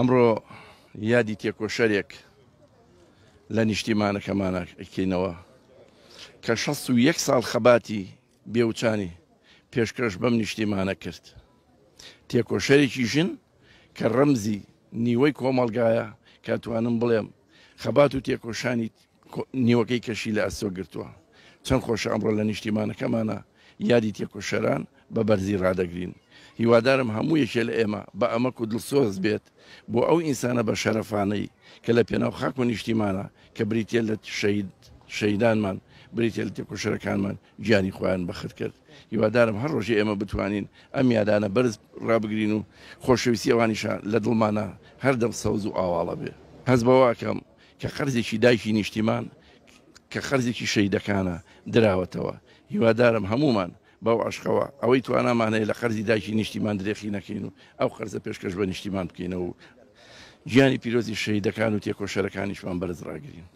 ئەمڕۆ یادی تێکۆشەرێک لە نیشتیمانەکەمانە ئەکەینەوە کە 61 ساڵ خەباتی بێوچانی پێشکەش بەم نیشتیمانە کرد. تێکۆشەرێکی ژن کە ڕەمزی نیوەی کۆمەڵگایە کاتوانم بڵێم خەبات و تێکۆشانی نیوەکەی کەشی لە ئەسۆ گرتووە. چەند خۆشە ئەمڕۆ لە نیشتیمانەکەمانە یادی تێکۆشەران بە بەرزی ڕادەگرین. هیوادارم هەموو یەکێ لە ئێمە بە ئەمەک و دڵسۆز بێت بۆ ئەو ئینسانە بە شەرەفانەی کە لە پێناو خاک و نیشتیمانە کە بریتێ لە شەیدانمان بریتێ لە تێکۆشەرەکانمان گیانی خۆیان بەخت کرد. هیوادارم هەر ڕۆژێ ئێمە بتوانین ئەم یادانە بەرز ڕابگرین و خۆشەویستی ئەوانیشە لە دڵمانە هەردەم سەوز و ئاواڵە بێ. هەست بەواکەم کە قەرزێکی دایکی نیشتیمان کە خەرزێکی شەیدەکانە دراوەتەوە. هیوادارم هەمومان باو عشقەوە ئەوەی توانامانەیە لە قەرزی دایکی نیشتیمان درێخی نەکەین و ئەو قەرزە پێشکەش بە نیشتیمان بکەینەوە و گیانی پیرۆزی شەیدەکان و تێکۆشەرەکانیشمان بەرز ڕاگرین.